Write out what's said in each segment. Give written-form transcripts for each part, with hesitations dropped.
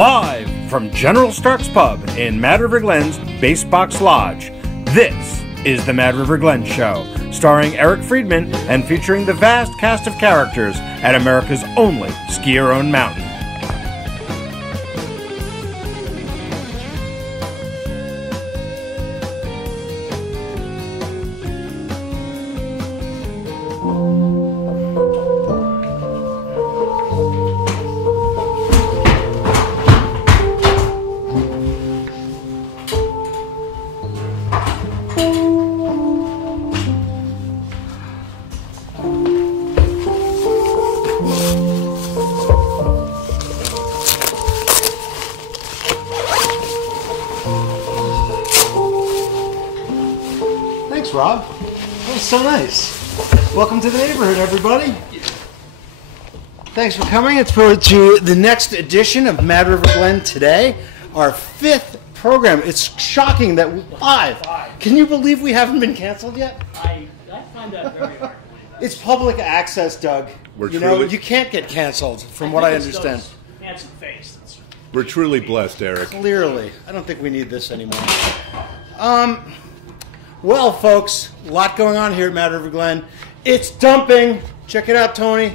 Live from General Stark's Pub in Mad River Glen's Basebox Lodge, this is the Mad River Glen Show, starring Eric Friedman and featuring the vast cast of characters at America's only skier-owned mountain. Rob, that was so nice. Welcome to the neighborhood, everybody. Thanks for coming. It's forward to the next edition of Mad River Glen today, our 5th program. It's shocking that five. Can you believe we haven't been canceled yet? I find that very hard to believe. It's public access, Doug. You can't get canceled, from what I understand. Handsome face. We're truly blessed, Eric. Clearly. I don't think we need this anymore. Well, folks, a lot going on here at Mad River Glen. It's dumping. Check it out, Tony.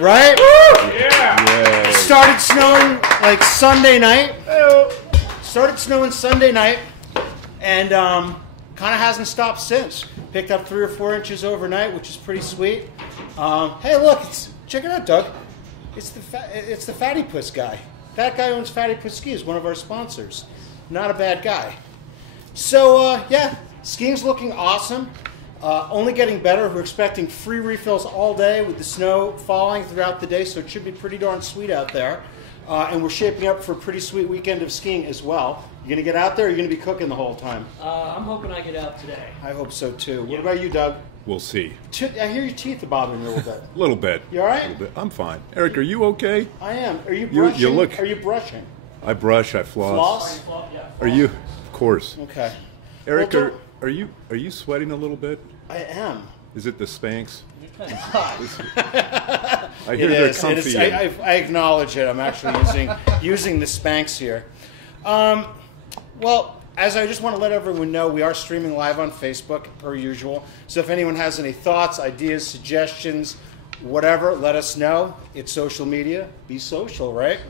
Right? Woo! Yeah. Started snowing like Sunday night. Started snowing Sunday night, and kind of hasn't stopped since. Picked up 3 or 4 inches overnight, which is pretty sweet. Hey, look! Check it out, Doug. It's the Fatty Puss guy. That guy owns Fatty Puss Skis, one of our sponsors. Not a bad guy. So yeah. Skiing's looking awesome, only getting better. We're expecting free refills all day with the snow falling throughout the day, so it should be pretty darn sweet out there. And we're shaping up for a pretty sweet weekend of skiing as well. You going to get out there, or are you going to be cooking the whole time? I'm hoping I get out today. I hope so, too. What about you, Doug? We'll see. I hear your teeth are bothering you a little bit. A little bit. You all right? A little bit. I'm fine. Eric, are you okay? I am. Are you brushing? You look... Are you brushing? I brush, I floss. Floss? Yeah. Are you? Of course. Okay. Eric, are you sweating a little bit? I am. Is it the Spanx? I hear they're comfy. I acknowledge it. I'm actually using the Spanx here. Well, as I just want to let everyone know, we are streaming live on Facebook per usual. So if anyone has any thoughts, ideas, suggestions, whatever, let us know. It's social media. Be social, right?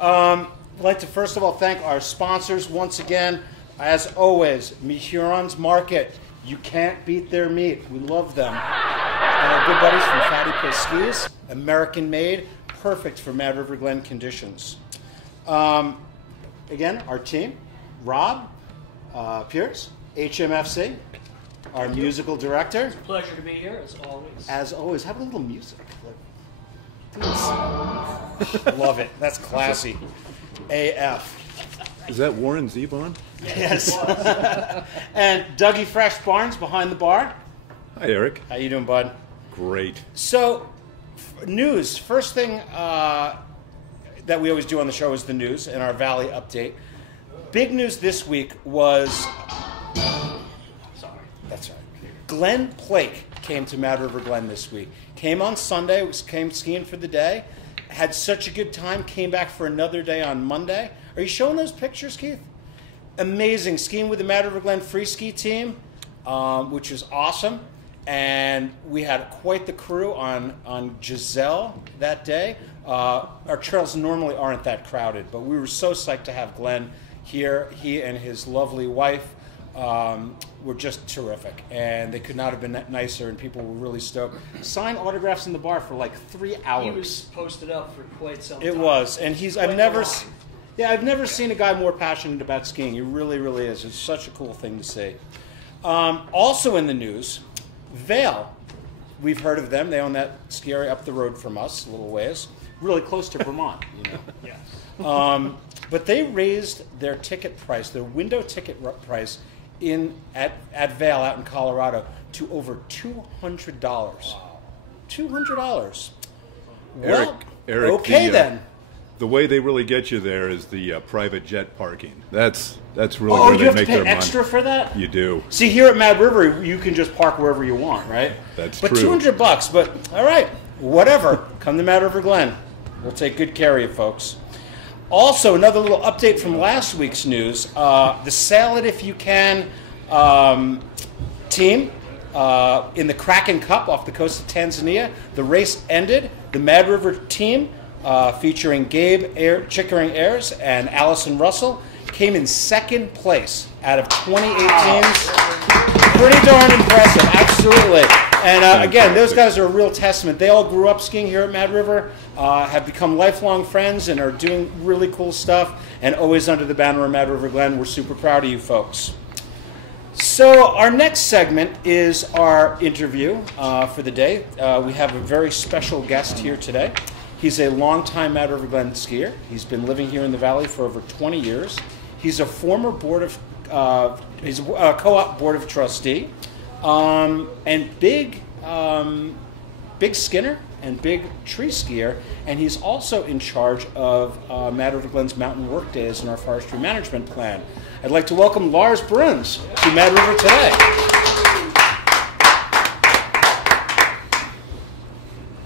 I'd like to first of all thank our sponsors once again. As always, Huron's Market. You can't beat their meat. We love them. And our good buddies from Fatty Puss Skis, American made, perfect for Mad River Glen conditions. Again, our team, Rob Pierce, HMFC, our musical director. It's a pleasure to be here, as always. As always, have a little music. Love it. That's classy. AF. Is that Warren Zevon? Yes. And Dougie Fresh Barnes behind the bar. Hi, Eric. How you doing, bud? Great. So, news. First thing that we always do on the show is the news and our Valley update. Big news this week was... Sorry. That's right. Glenn Plake came to Mad River Glen this week. Came on Sunday, came skiing for the day. Had such a good time, came back for another day on Monday. Are you showing those pictures, Keith? Amazing. Skiing with the Mad River Glen free ski team, which was awesome. And we had quite the crew on Giselle that day. Our trails normally aren't that crowded, but we were so psyched to have Glenn here. He and his lovely wife were just terrific. And they could not have been nicer, and people were really stoked. Signed autographs in the bar for like 3 hours. He was posted up for quite some time. It was. And I've never seen a guy more passionate about skiing. He really, really is. It's such a cool thing to see. Also in the news, Vail. We've heard of them. They own that ski area up the road from us, a little ways. Really close to Vermont, you know. Yes. But they raised their ticket price, their window ticket price at Vail out in Colorado to over $200. Wow. $200. Well, Eric, okay then. The way they really get you there is the private jet parking. That's really where they make their money. Oh, you have to pay extra for that? You do. See, here at Mad River, you can just park wherever you want, right? That's true. But $200, but all right, whatever. Come to Mad River Glen. We'll take good care of you, folks. Also, another little update from last week's news. The Sail It If You Can team in the Kraken Cup off the coast of Tanzania. The race ended. The Mad River team, featuring Gabe Chickering Ayers and Allison Russell, came in second place out of 28 teams. Pretty darn impressive, absolutely. And again, those guys are a real testament. They all grew up skiing here at Mad River, have become lifelong friends, and are doing really cool stuff, and always under the banner of Mad River Glen. We're super proud of you folks. So our next segment is our interview for the day. We have a very special guest here today. He's a longtime Mad River Glen skier. He's been living here in the valley for over 20 years. He's a former he's a co-op board of trustee, and big skinner and big tree skier. And he's also in charge of Mad River Glen's mountain work days and our forestry management plan. I'd like to welcome Lars Bruns to Mad River today.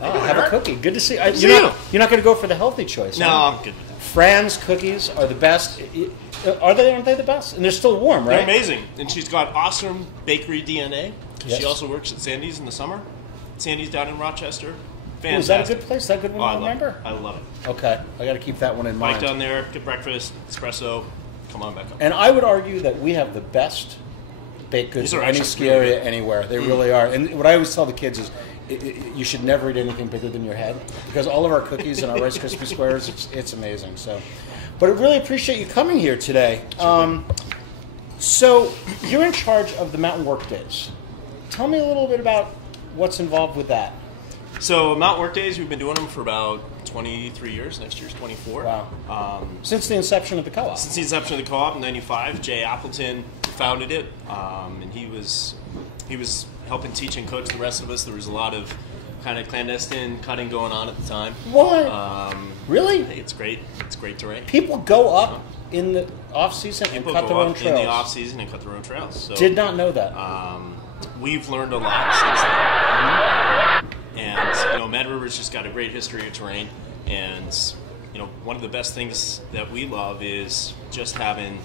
Oh, have a cookie. Good to see you. You're not going to go for the healthy choice. No, huh? I'm good. Fran's cookies are the best. Aren't they the best? And they're still warm, right? They're amazing. And she's got awesome bakery DNA. Yes. She also works at Sandy's in the summer. Sandy's down in Rochester. Fantastic. Oh, is that a good place? Is that a good one to remember? I love it. Okay. I got to keep that one in mind. Bike down there, get breakfast, espresso. Come on back up. And I would argue that we have the best baked goods in any ski area anywhere. They really are. And what I always tell the kids is you should never eat anything bigger than your head, because all of our cookies and our Rice Krispie squares, it's amazing. So, but I really appreciate you coming here today. So you're in charge of the mountain work days. Tell me a little bit about what's involved with that. So mountain work days, we've been doing them for about 23 years. Next year's 24. Wow. Since the inception of the co-op. Since the inception of the co-op in '95, Jay Appleton founded it, and he was helping teach and coach the rest of us. There was a lot of kind of clandestine cutting going on at the time. What? Really? It's great. It's great terrain. People go up in the off season and cut their own trails. In the off season and cut their own trails. So, did not know that. We've learned a lot since then. And Mad River's just got a great history of terrain. And one of the best things that we love is just having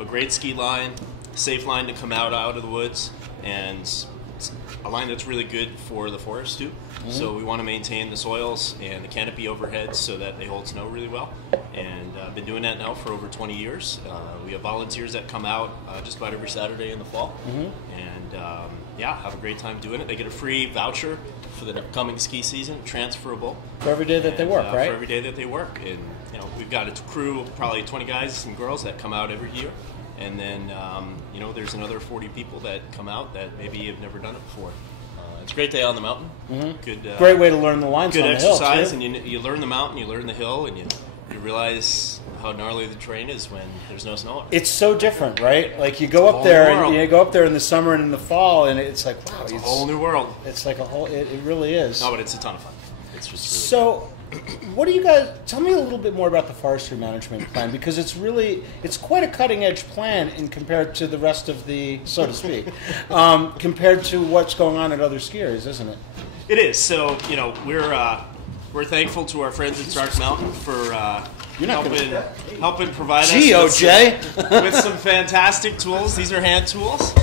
a great ski line, a safe line to come out of the woods, and a line that's really good for the forest too. Mm-hmm. So we want to maintain the soils and the canopy overhead so that they hold snow really well. And I've been doing that now for over 20 years. We have volunteers that come out just about every Saturday in the fall. Mm-hmm. And have a great time doing it. They get a free voucher for the upcoming ski season, transferable. For every day that they work, right? For every day that they work. And we've got a crew of probably 20 guys and girls that come out every year. And then, there's another 40 people that come out that maybe have never done it before. It's a great day on the mountain. Mm-hmm. Great way to learn the lines on the hill. Good exercise, and you learn the mountain, you learn the hill, and you realize how gnarly the terrain is when there's no snow on it. It's so different, right? Like you go up there, and you go up there in the summer and in the fall, and it's like, wow, it's a whole new world. It's like it really is. No, but it's a ton of fun. It's just really so. What do you guys tell me a little bit more about the forestry management plan, because it's quite a cutting edge plan compared to the rest of the, so to speak, compared to what's going on at other skiers, isn't it? It is. So we're thankful to our friends at Stark Mountain for helping provide us with some fantastic tools. These are hand tools.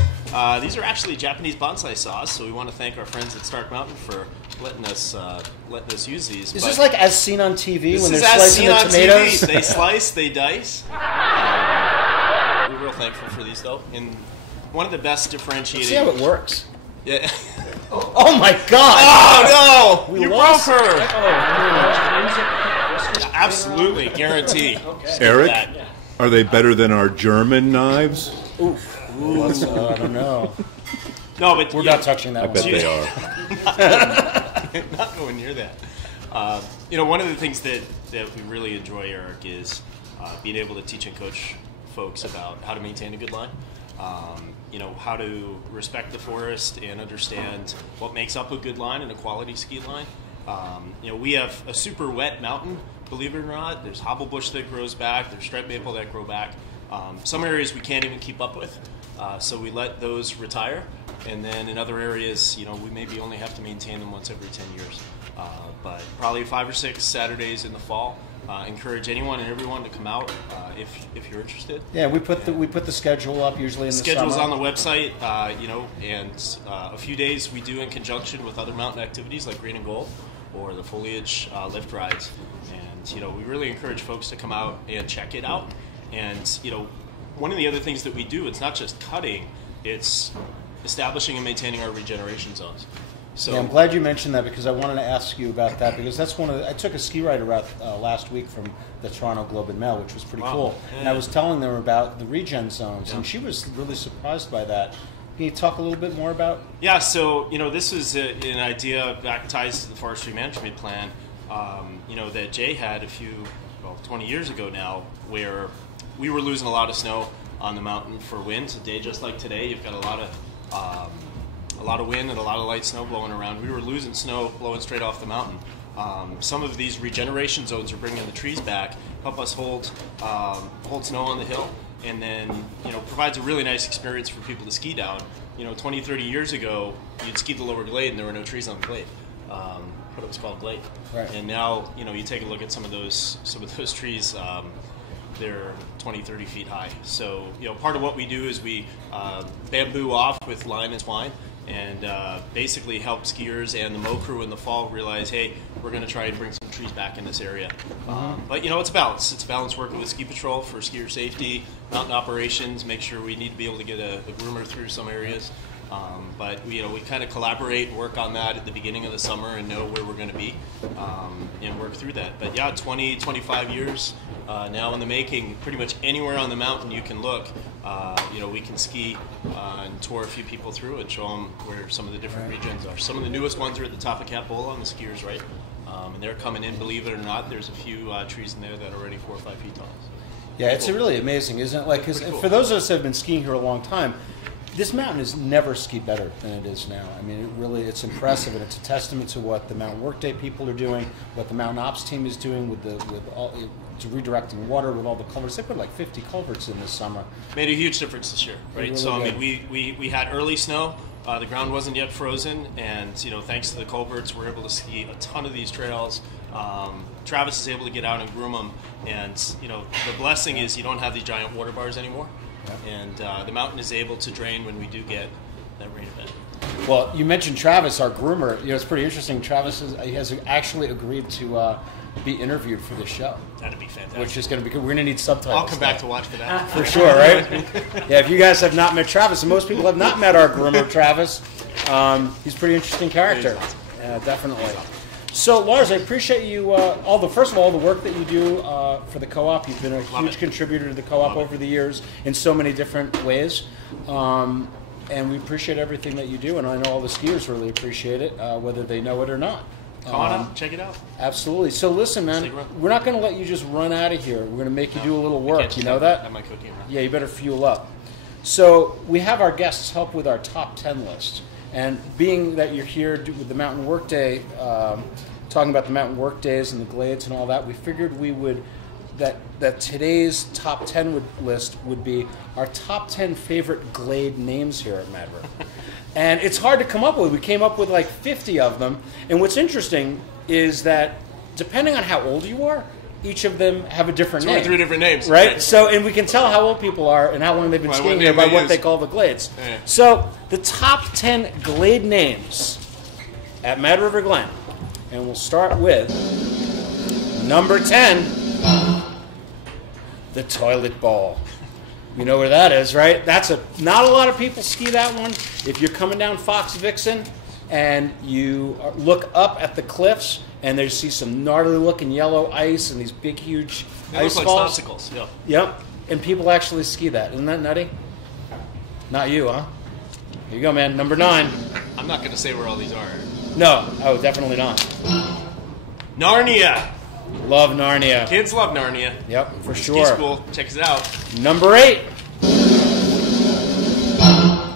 These are actually Japanese bonsai saws, so we want to thank our friends at Stark Mountain for letting us use these. Is this like as seen on TV when they're slicing the tomatoes? They slice, they dice. We're real thankful for these, though. And one of the best differentiating. See how it works. Yeah. Oh my God! Oh no! You broke her. Oh, absolutely, guarantee. Okay. Eric, are they better than our German knives? Oof. Ooh, I don't know. No, but we're not touching that. I bet they are. Not going near that. One of the things that we really enjoy, Eric, is being able to teach and coach folks about how to maintain a good line. How to respect the forest and understand what makes up a good line and a quality ski line. We have a super wet mountain, believe it or not. There's hobble bush that grows back. There's striped maple that grow back. Some areas we can't even keep up with, so we let those retire. And then in other areas, we maybe only have to maintain them once every 10 years. But probably 5 or 6 Saturdays in the fall, encourage anyone and everyone to come out if you're interested. Yeah, we put the schedule up usually in the schedule's summer. on the website, and a few days we do in conjunction with other mountain activities like Green and Gold or the foliage lift rides. And we really encourage folks to come out and check it out. And one of the other things that we do, it's not just cutting, it's establishing and maintaining our regeneration zones. So yeah, I'm glad you mentioned that because I wanted to ask you about that because that's I took a ski rider out last week from the Toronto Globe and Mail, which was pretty cool. Yeah. And I was telling them about the regen zones, and she was really surprised by that. Can you talk a little bit more about? Yeah, so this was an idea that ties to the forestry management plan. That Jay had 20 years ago now, where we were losing a lot of snow on the mountain for winds. A day just like today, you've got a lot of wind and a lot of light snow blowing around. We were losing snow blowing straight off the mountain. Some of these regeneration zones are bringing the trees back, help us hold snow on the hill, and then provides a really nice experience for people to ski down. 20, 30 years ago, you'd ski the lower glade and there were no trees on the glade. But it was called glade. Right. And now you take a look at some of those trees. They're 20, 30 feet high. So part of what we do is we bamboo off with line and twine, and basically help skiers and the mow crew in the fall realize, hey, we're going to try and bring some trees back in this area. But it's a balance. It's a balance working with ski patrol for skier safety, mountain operations, make sure we need to be able to get a groomer through some areas. But we kind of collaborate and work on that at the beginning of the summer and know where we're going to be and work through that. But yeah, 20, 25 years now in the making. Pretty much anywhere on the mountain you can look, we can ski and tour a few people through and show them where some of the different regions are. Some of the newest ones are at the top of Campola on the skiers, right? And they're coming in, believe it or not. There's a few trees in there that are already 4 or 5 feet tall. Yeah, it's really amazing, isn't it? Like, because for those of us who have been skiing here a long time, this mountain has never skied better than it is now. I mean, it's impressive, and it's a testament to what the Mountain Workday people are doing, what the Mountain Ops team is doing with redirecting water with all the culverts. They put like 50 culverts in this summer. Made a huge difference this year, right? Really So good. I mean, we had early snow. The ground wasn't yet frozen, and thanks to the culverts, we're able to ski a ton of these trails. Travis is able to get out and groom them, and the blessing is you don't have these giant water bars anymore. And the mountain is able to drain when we do get that rain event. Well, you mentioned Travis, our groomer. It's pretty interesting. Travis has actually agreed to be interviewed for this show. That'd be fantastic. Which is going to be good. We're going to need subtitles. I'll come back to watch for that. For sure, right? Yeah, if you guys have not met Travis, and most people have not met our groomer, Travis, he's a pretty interesting character. Yeah, definitely. So, Lars, I appreciate you, first of all, the work that you do for the co-op. You've been a huge contributor to the co-op over the years in so many different ways. And we appreciate everything that you do, and I know all the skiers really appreciate it, whether they know it or not. Come on out, check it out. Absolutely. So listen, man, we're not going to let you just run out of here. We're going to make you do a little work. You know that? I have my cooking around. Yeah, you better fuel up. So we have our guests help with our top 10 list. And being that you're here with the Mountain Workday, talking about the Mountain Workdays and the Glades and all that, we figured we would that today's top 10 list would be our top 10 favorite Glade names here at Mad River. And it's hard to come up with. We came up with like 50 of them. And what's interesting is that depending on how old you are, each of them have a different name. 23 different names. Right? So, and we can tell how old people are and how long they've been skiing here by what they call the Glades. Yeah. So, the top 10 Glade names at Mad River Glen. And we'll start with number 10, the Toilet Bowl. You know where that is, right? Not a lot of people ski that one. If you're coming down Fox Vixen and you look up at the cliffs and you see some gnarly looking yellow ice and these big huge ice look falls. like popsicles, yeah. Yep. And people actually ski that. Isn't that nutty? Not you, huh? Here you go, man. Number 9. I'm not going to say where all these are. No. Oh, definitely not. Narnia. Love Narnia. Kids love Narnia. Yep, for Ski sure. school, check it out. Number 8.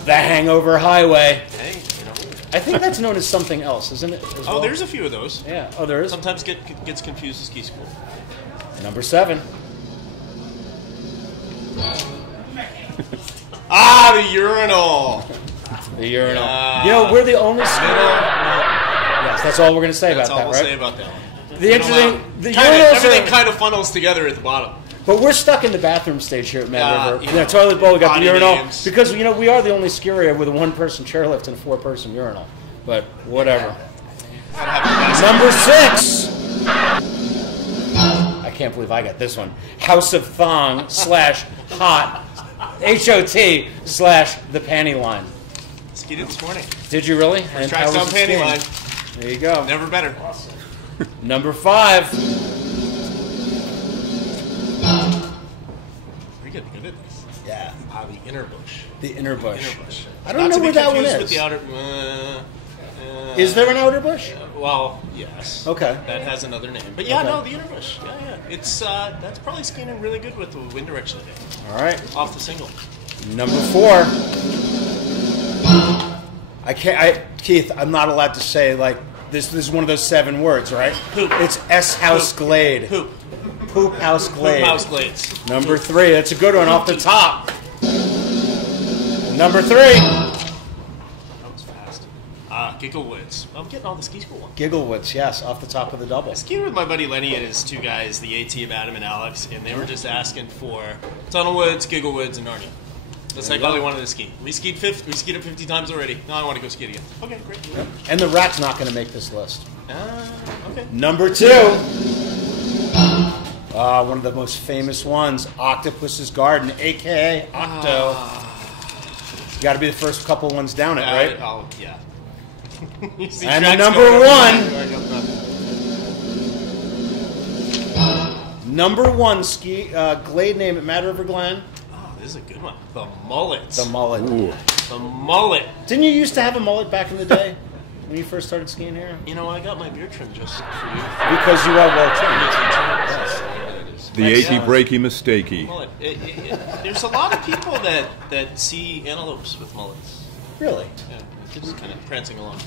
The Hangover Highway. Hey, I think that's known as something else, isn't it? As well? there's a few of those. Yeah. Oh, there is. Sometimes gets confused with ski school. Number 7. The urinal. The urinal. We're the only school. Yes, that's all we're going to say That's about all that, we'll right? say about that one. The interesting, the kinda, urinals everything are, kind of funnels together at the bottom. but we're stuck in the bathroom stage here at Mad River. you The know, toilet bowl, we got the potty urinal. names. Because, you know, we are the only ski area with a one-person chairlift and a four-person urinal. But whatever. Number 6. I can't believe I got this one. House of Thong / Hot. HOT / the panty line. Skied it this morning. Did you really? And Tracks how on was it panty skiing? line. There you go. Never better. Number 5. We're getting good at this. Yeah. The inner bush. The inner bush. Inner bush. I don't know where that one is. With the outer, Is there an outer bush? well, yes. Okay. That has another name. But yeah, Okay. no, the inner bush. Yeah. It's that's probably skiing in really good with the wind direction today. All right. Off the single. Number 4. Keith, I'm not allowed to say, like, this is one of those 7 words, right? Poop. It's S House Poop. Glade. Poop. Poop House Glade. Poop house glades. Number 3. That's a good one off the top. Number 3. That was fast. Giggle Woods. I'm getting all the ski school ones. Gigglewoods, yes, off the top of the double. I skied with my buddy Lenny and his 2 guys, the AT of Adam and Alex, and they were just asking for Tunnel Woods, Giggle Woods, and Narnia. That's like all they wanted to ski. We skied it 50 times already. Now I want to go ski it again. Okay, great. And the Rat's not going to make this list. Okay. Number 2. One of the most famous ones, Octopus's Garden, a.k.a. Octo. You got to be the first couple ones down it, right? Yeah. And the number 1. Number 1 ski glade name at Mad River Glen. Oh, this is a good one. The mullet. The mullet. Ooh. The mullet. Didn't you used to have a mullet back in the day when you first started skiing here? You know, I got my beard trimmed just for you. Because you are well trained. The achy, breaky, mistakey. Mullet. There's a lot of people that see antelopes with mullets. Really? Yeah, just kind of prancing along.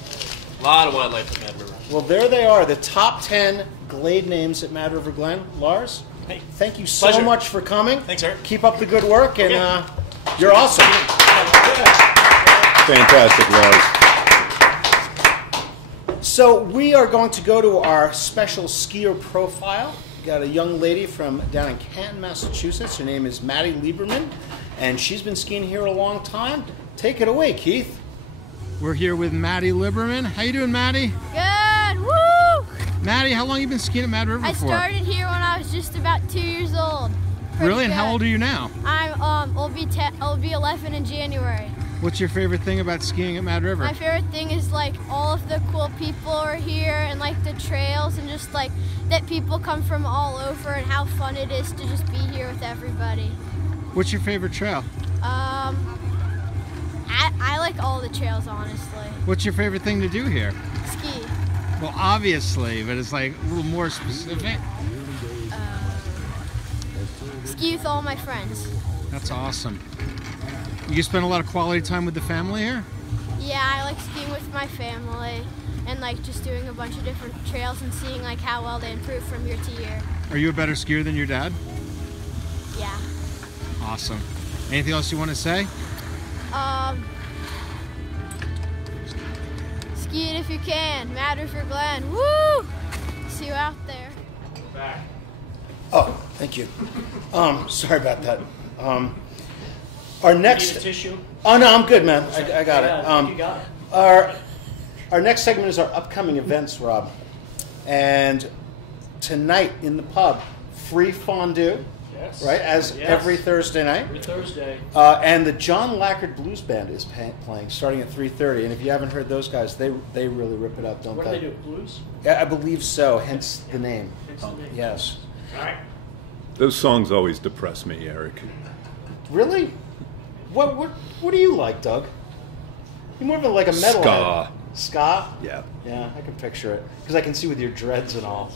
A lot of wildlife at Mad River. Well, there they are, the top 10 glade names at Mad River Glen. Lars, Hey, thank you so pleasure. much for coming. Thanks, Eric. Keep up the good work, and you're awesome. Fantastic, Lars. So we are going to go to our special skier profile. We got a young lady from down in Canton, Massachusetts. Her name is Maddy Lieberman, and she's been skiing here a long time. Take it away, Keith. We're here with Maddy Lieberman. How you doing, Maddy? Good, woo! Maddy, how long have you been skiing at Mad River I for? started here when I was just about 2 years old. Really? And how old are you now? I'll be 11 in January. What's your favorite thing about skiing at Mad River? My favorite thing is like all of the cool people are here and like the trails and just like that people come from all over and how fun it is to just be here with everybody. What's your favorite trail? I like all the trails, honestly. What's your favorite thing to do here? Ski. Well, obviously, but it's like a little more specific. Ski with all my friends. That's awesome. You spend a lot of quality time with the family here? Yeah, I like skiing with my family and like just doing a bunch of different trails and seeing like how well they improve from year to year. Are you a better skier than your dad? Yeah. Awesome. Anything else you want to say? Ski it if you can. Mad River Glen. Woo! See you out there. Oh, thank you. Sorry about that. Our next. Need a tissue? Oh no, I'm good, man. I got Yeah, it. I think you got it. Our next segment is our upcoming events, Rob. And tonight in the pub, free fondue, Yes. right? As Yes. every Thursday night. Every Thursday. And the John Lackard Blues Band is playing starting at 3:30. And if you haven't heard those guys, they really rip it up, don't What do they? they do? Blues? Yeah, I believe so. Hence the name. Hence the name. Yes. All right. Those songs always depress me, Eric. Really? What do you like, Doug? You're more of like a metal Ska. Ska? Yeah. Yeah, I can picture it because I can see with your dreads and all.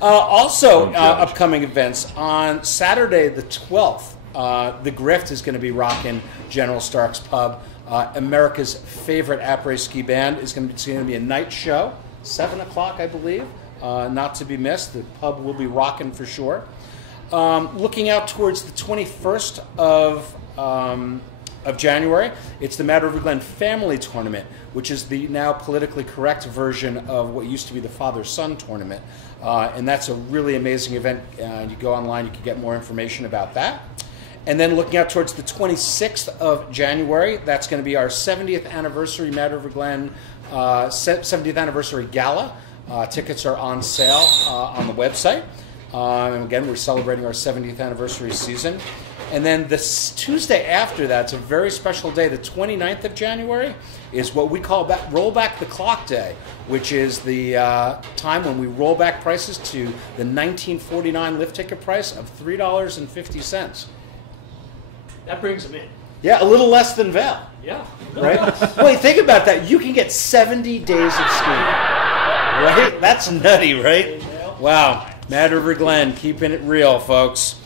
Also, Don't judge. upcoming events on Saturday the 12th. The Grift is going to be rocking General Stark's Pub. America's favorite après ski band is going to be a night show, 7 o'clock, I believe. Not to be missed. The pub will be rocking for sure. Looking out towards the 21st of of January, it's the Mad River Glen Family Tournament, which is the now politically correct version of what used to be the Father-Son Tournament. And that's a really amazing event. You go online, you can get more information about that. And then looking out towards the 26th of January, that's going to be our 70th anniversary Mad River Glen 70th anniversary gala. Tickets are on sale on the website. And again, we're celebrating our 70th anniversary season. And then this Tuesday after that, it's a very special day. The 29th of January is what we call Roll Back the Clock Day, which is the time when we roll back prices to the 1949 lift ticket price of $3.50. That brings them in. Yeah, a little less than Val. Yeah. Right? Wait, think about that. You can get 70 days of skiing. Right? That's nutty, right? Wow. Mad River Glen, keeping it real, folks.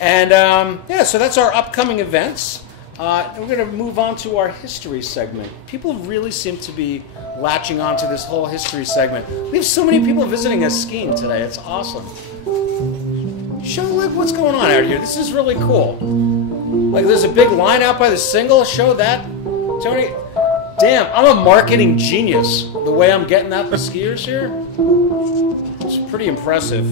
And yeah, so that's our upcoming events. We're going to move on to our history segment. People really seem to be latching on to this whole history segment. We have so many people visiting us skiing today. It's awesome. Show what's going on out here. This is really cool. Like, there's a big line out by the single. Show that, Tony. Damn, I'm a marketing genius. The way I'm getting out the skiers here, it's pretty impressive.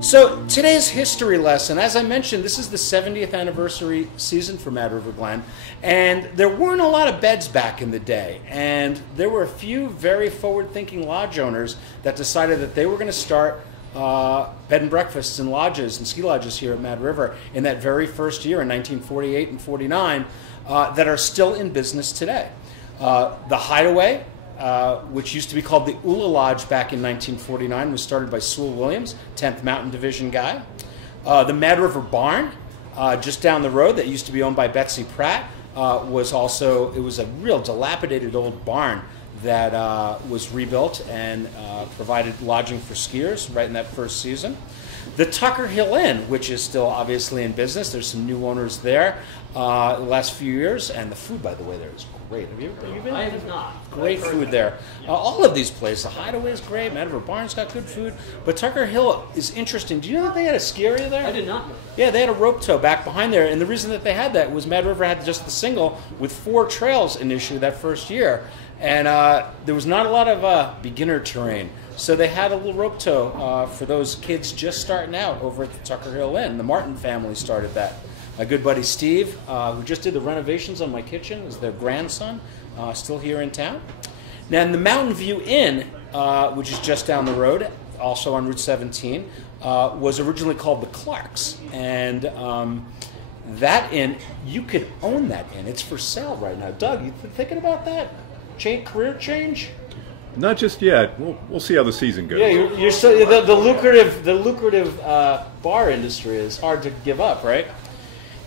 So today's history lesson, as I mentioned, this is the 70th anniversary season for Mad River Glen, and there weren't a lot of beds back in the day, and there were a few very forward-thinking lodge owners that decided that they were going to start bed and breakfasts and lodges and ski lodges here at Mad River in that very first year in 1948 and 49 that are still in business today. The Hideaway, which used to be called the Ula Lodge back in 1949, was started by Sewell Williams, 10th Mountain Division guy. The Mad River Barn, just down the road, that used to be owned by Betsy Pratt, was a real dilapidated old barn that was rebuilt and provided lodging for skiers right in that first season. The Tucker Hill Inn, which is still obviously in business. There's some new owners there the last few years, and the food, by the way, there is great. Have you been? I have not. Great food there. All of these places. The Hideaway is great. Mad River Barn's got good food. But Tucker Hill is interesting. Do you know that they had a ski area there? I did not know. Yeah, they had a rope tow back behind there, and the reason that they had that was Mad River had just the single with 4 trails initially that first year, and there was not a lot of beginner terrain. So they had a little rope tow for those kids just starting out over at the Tucker Hill Inn. The Martin family started that. My good buddy Steve, who just did the renovations on my kitchen, is their grandson, still here in town. Now, the Mountain View Inn, which is just down the road, also on Route 17, was originally called the Clarks. And that inn, you could own that inn. It's for sale right now. Doug, you thinking about that? Career change? Not just yet. We'll see how the season goes. Yeah, you're so, the lucrative bar industry is hard to give up, right?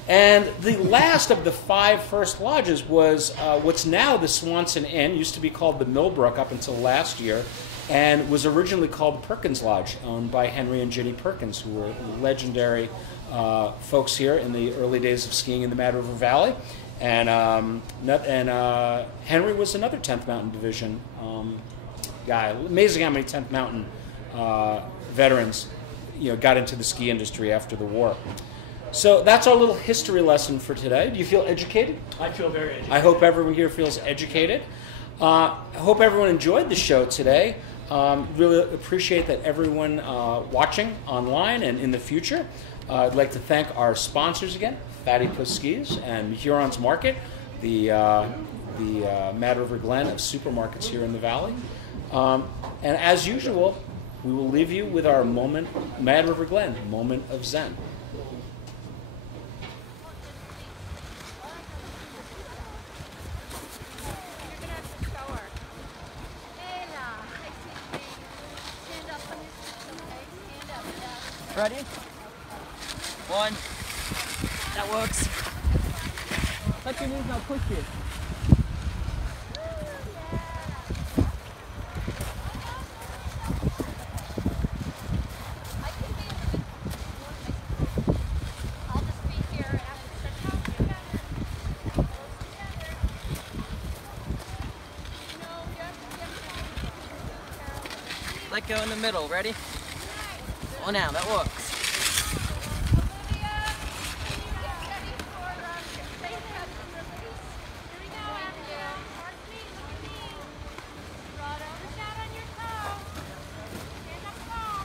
And the last of the 5 first lodges was what's now the Swanson Inn. Used to be called the Millbrook up until last year, and was originally called Perkins Lodge, owned by Henry and Ginny Perkins, who were legendary folks here in the early days of skiing in the Mad River Valley. And Henry was another 10th Mountain Division guy. Amazing how many 10th Mountain veterans, got into the ski industry after the war. So that's our little history lesson for today. Do you feel educated? I feel very educated. I hope everyone here feels educated. I hope everyone enjoyed the show today. Really appreciate that everyone watching online and in the future. I'd like to thank our sponsors again, Fatty Puss Skis and Huron's Market, the Mad River Glen of supermarkets here in the valley. And as usual, we will leave you with our Mad River Glen, moment of Zen. Ready? 1. That works. Touch your knees now, push it. Let go in the middle, ready? Oh, now, that works.